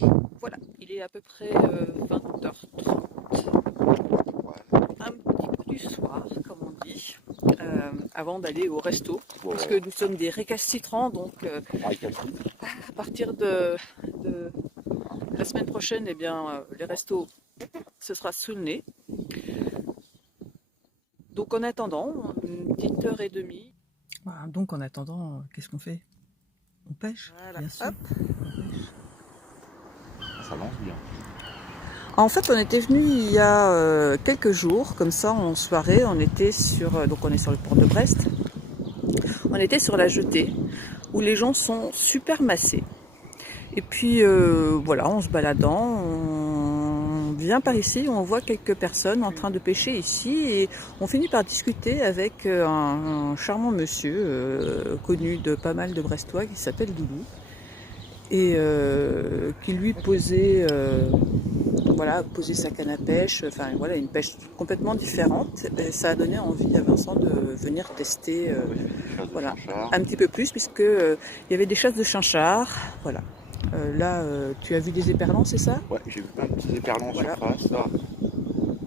Bon, voilà, il est à peu près 20h30, un petit peu du soir, comme on dit, avant d'aller au resto, parce que nous sommes des récalcitrants, donc à partir de la semaine prochaine, eh bien, les restos, ce sera sous le nez. Donc en attendant, une petite heure et demie. Voilà, donc en attendant, qu'est-ce qu'on fait? On pêche, Voilà, bien sûr. hop. On pêche. Ça lance bien. En fait, on était venu il y a quelques jours, comme ça, en soirée. On était donc on est sur le port de Brest. On était sur la jetée, où les gens sont super massés. Et puis voilà, en se baladant, on vient par ici, on voit quelques personnes en train de pêcher ici, et on finit par discuter avec un charmant monsieur connu de pas mal de Brestois qui s'appelle Doudou, et qui lui posait voilà, poser sa canne à pêche, enfin voilà, une pêche complètement différente. Et ça a donné envie à Vincent de venir tester voilà, un petit peu plus, puisque il y avait des chasses de chinchard, voilà. Là, tu as vu des éperlans, c'est ça? Ouais, j'ai vu plein de petits éperlans en Voilà. surface. Là.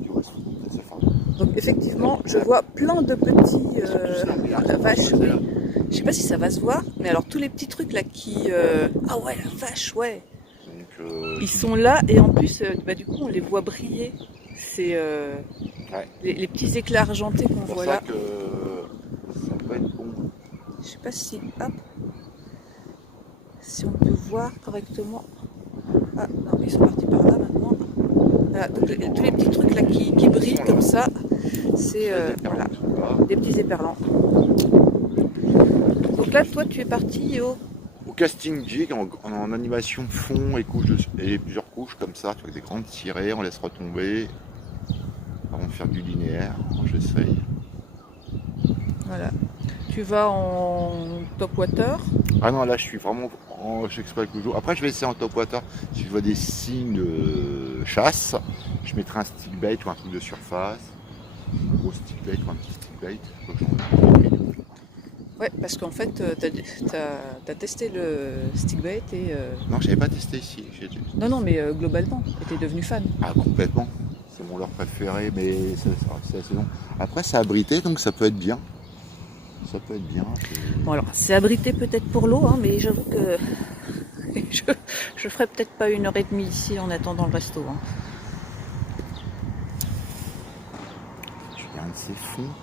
Tu vois, ça fait Donc effectivement, je vois plein de petits vaches. Oui. Je sais pas si ça va se voir, mais alors tous les petits trucs là qui... Ah ouais, la vache, ouais. Donc, Ils sont là, et en plus, bah, du coup, on les voit briller. C'est ouais. les petits éclats argentés qu'on C'est pour voit ça là. que ça peut être bon. Je sais pas si, hop, si on peut voir correctement. Ah non, ils sont partis par là maintenant. Voilà, donc tous les petits trucs là qui brillent comme ça, c'est voilà, des petits éperlans. Donc là, toi, tu es parti Au casting jig en animation fond et, et plusieurs couches comme ça, tu vois, avec des grandes tirées, on laisse retomber avant de faire du linéaire. J'essaye. voilà. Tu vas en top water. Ah non, là je suis vraiment j'explore avec le jour. Après, je vais essayer en top water. Si je vois des signes de chasse, je mettrai un stick bait ou un truc de surface. Un gros stick bait ou un petit stick bait. Ouais, parce qu'en fait, t'as testé le stick bait et... Non, j'avais pas testé ici. Non, non, mais globalement, t'es devenu fan. Ah, complètement. C'est mon leurre préféré, mais c'est assez long. Après, c'est abrité, donc ça peut être bien. Ça peut être bien. Bon alors, c'est abrité peut-être pour l'eau, hein, mais j'avoue que je ferai peut-être pas 1h30 ici en attendant le resto. Hein. Je viens de ces fonds.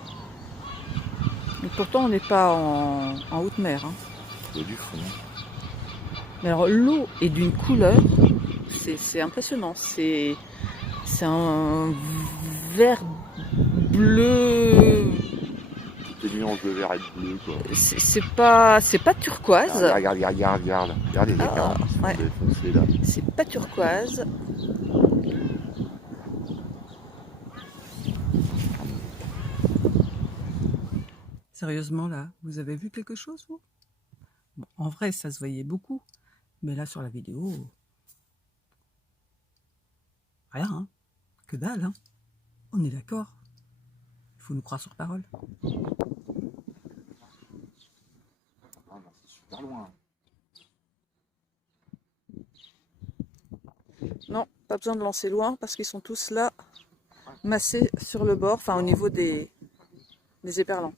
Mais pourtant, on n'est pas en haute mer. Hein. Il y a du fond. Mais alors, l'eau est d'une couleur, c'est impressionnant. C'est un vert bleu. Toutes les nuances de vert et de bleu, quoi. C'est pas turquoise. Regarde les écarts. Ouais. Là. C'est pas turquoise. Sérieusement, là, vous avez vu quelque chose, vous? Bon, en vrai, ça se voyait beaucoup. Mais là, sur la vidéo, rien, hein. Que dalle, hein. On est d'accord. Il faut nous croire sur parole. Ah non, c'est super loin. Non, pas besoin de lancer loin parce qu'ils sont tous là, massés sur le bord, enfin au niveau des éperlans.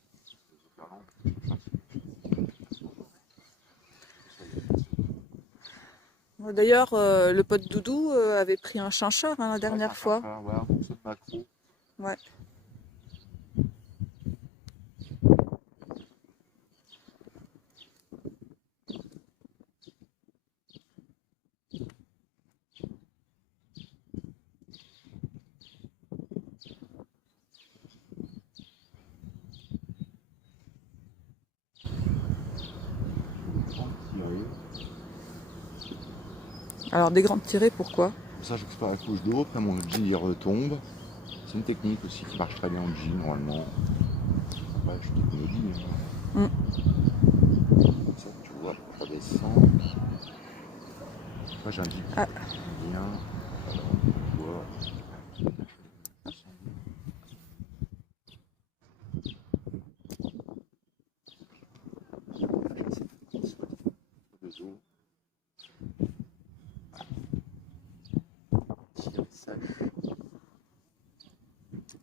D'ailleurs, le pote Doudou avait pris un chinchard hein, la dernière fois. Ouais. Alors des grandes tirées, pourquoi? Ça, j'explore la couche d'eau, après mon jean il retombe. C'est une technique aussi qui marche très bien en jean normalement. Ouais, je te le dis. Hein. Comme ça, tu vois, je redescends. Moi, j'indique bien. Tu vois. sèche.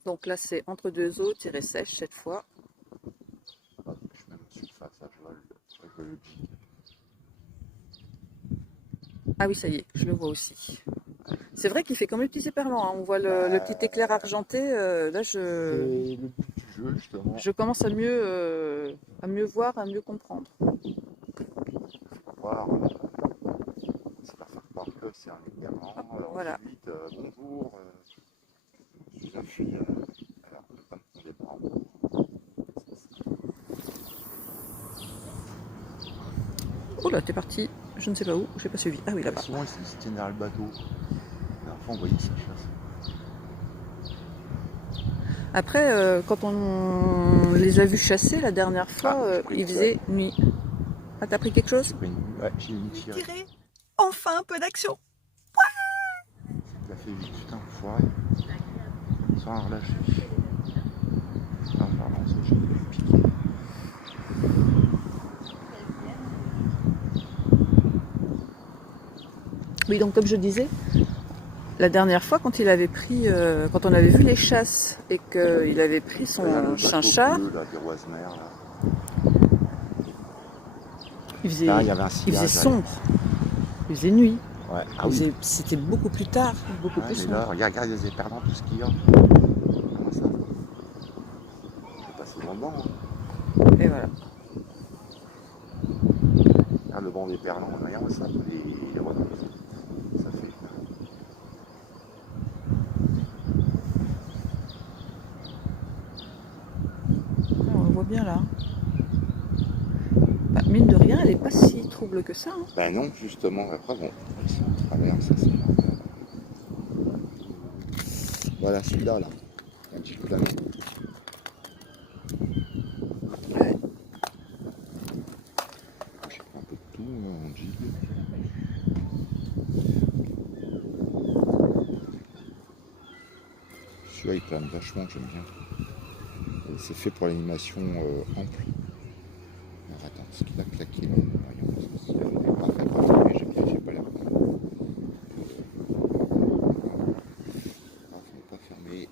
Donc là, c'est entre deux eaux, tirée sèche cette fois. Ah, je mets en surface à cheval écologique. Ah oui, ça y est, je le vois aussi. C'est vrai qu'il fait comme le petit éperlan, hein. On voit le petit éclair argenté. Là, C'est le but du jeu, justement. je commence à mieux voir, à mieux comprendre. Voir, c'est pas faire croire que c'est un éperlan. Voilà. Ensuite, bonjour, je suis un fille. Alors, ne pas me prendre des bras. Oh là, t'es parti, je ne sais pas où, j'ai pas suivi. Ah oui, là-bas. Souvent, ils se tiennent derrière le bateau. La dernière fois, on voyait ça chasse. Après, quand on les a vus chasser la dernière fois, il faisait nuit. Ah, t'as pris quelque chose? Ouais, j'ai une tirée. Tirez. Enfin un peu d'action. Il a fait vite, putain, enfoiré. Sans un relâcher. Sans un relâcher, j'ai piqué. Oui, donc comme je disais, la dernière fois quand il avait pris, quand on avait vu les chasses et qu'il avait pris son chinchard, il faisait sombre, il faisait nuit. Ouais. Ah oui. C'était beaucoup plus tard, beaucoup plus mais sombre. là, regarde les éperlans, tout ce qu'il y a. Comment ça? Je vais passer dans le banc. Hein. Et voilà. Ah, le banc d'éperlans, regarde ça, les renards. Ça fait. On le voit bien là. Bah, mine de rien, elle n'est pas si trouble que ça. Hein. Ben non, justement, après, bon, si on traverse, ça c'est normal. Voilà, celui-là, là. Un petit flamand. Ouais. J'ai pris un peu de tout en jig. Celui-là, il plane vachement, j'aime bien. C'est fait pour l'animation ample. Alors attends, ce qu'il a claqué là. J'ai bien, j'ai pas l'air. Pas fermé.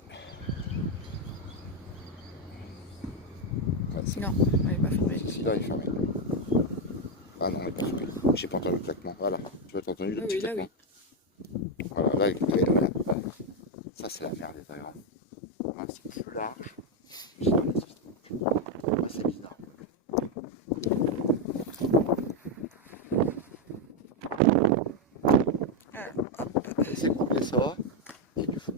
Ouais, Non, elle n'est pas fermée. Celui-là est fermé. Ah non, elle n'est pas fermée. J'ai pas entendu le claquement. Voilà. Tu as entendu le petit claquement. Oui. Voilà, là, voilà. Ça, c'est la mer des aérons. Là, c'est plus large. C'est bizarre. Essaye de couper ça. Et du fond.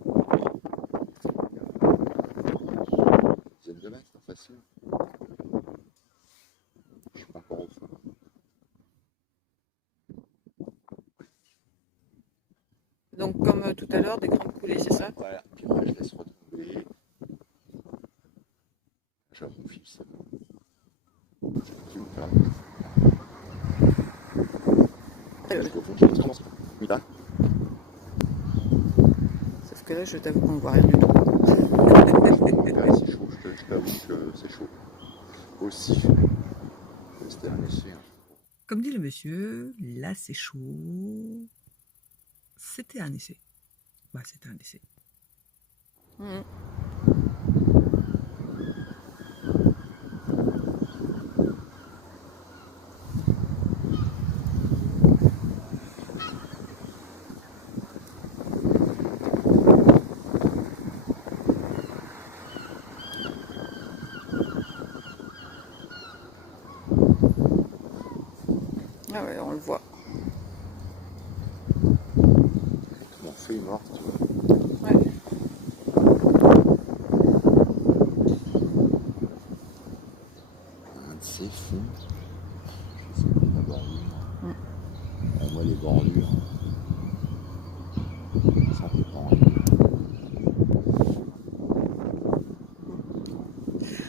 Dizaine de mètres, facile. Je suis pas encore au fond. Donc comme tout à l'heure, des grandes coulées, c'est ça? Voilà. Puis après, je laisse retomber. Je mon fils. Je continue de faire jusqu'au fond, je commence. Oui, là. Sauf que là, je t'avoue qu'on ne voit rien du tout. C'est chaud, je t'avoue que c'est chaud. Aussi. C'était un essai. Hein. Comme dit le monsieur, là c'est chaud. C'était un essai. Bah c'était un essai. Mmh. Ah ouais, on le voit. Mon feu est mort, tu vois. Ouais. Un de ces fonds. Je sais pas la bordure. On voit les bordures. Ça dépend.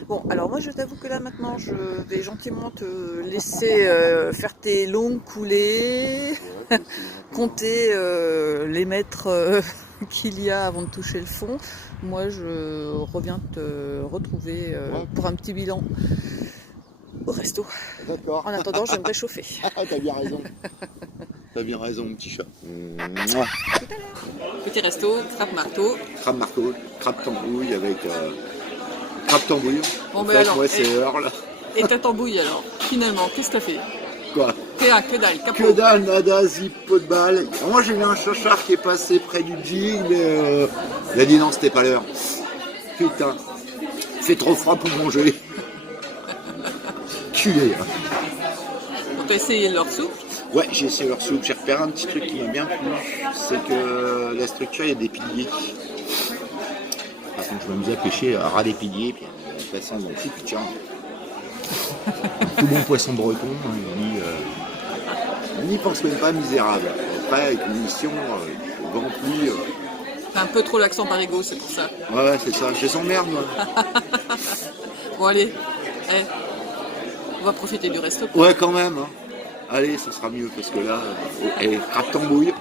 Bon, alors moi je t'avoue que là maintenant je vais gentiment te laisser faire tes longues coulées, compter les mètres qu'il y a avant de toucher le fond. Moi je reviens te retrouver pour un petit bilan au resto. D'accord. En attendant, je vais me réchauffer. T'as bien raison. T'as bien raison, mon petit chat. Mouah. Petit resto, crabe-marteau. Crabe tambouille avec... crabe tambouille. Bon, En ben fait, alors, moi, c'est Earl. Et ta tambouille alors, finalement, qu'est-ce que t'as fait? Quoi? Que dalle, capot. Que dalle, nada, zip, pot de balle. Moi, j'ai vu un chauchard qui est passé près du jig, mais il a dit non, c'était pas l'heure. Putain, il fait trop froid pour manger. Culé. Hein. On t'a essayé leur soupe? Ouais, j'ai essayé leur soupe. J'ai repéré un petit truc qui m'a bien plu. C'est que la structure, il y a des piliers. Par contre, je m'amusais à pêcher à ras des piliers. Puis, de toute façon, bon, putain. Tout bon poisson breton, il n'y pense même pas, misérable. Après, avec une mission remplie. T'as un peu trop l'accent parigot, c'est pour ça. Ouais, c'est ça. J'ai son merde, moi. Bon, allez, on va profiter du resto. Ouais, quand même. Hein. Allez, ça sera mieux parce que là, crabe tambouille.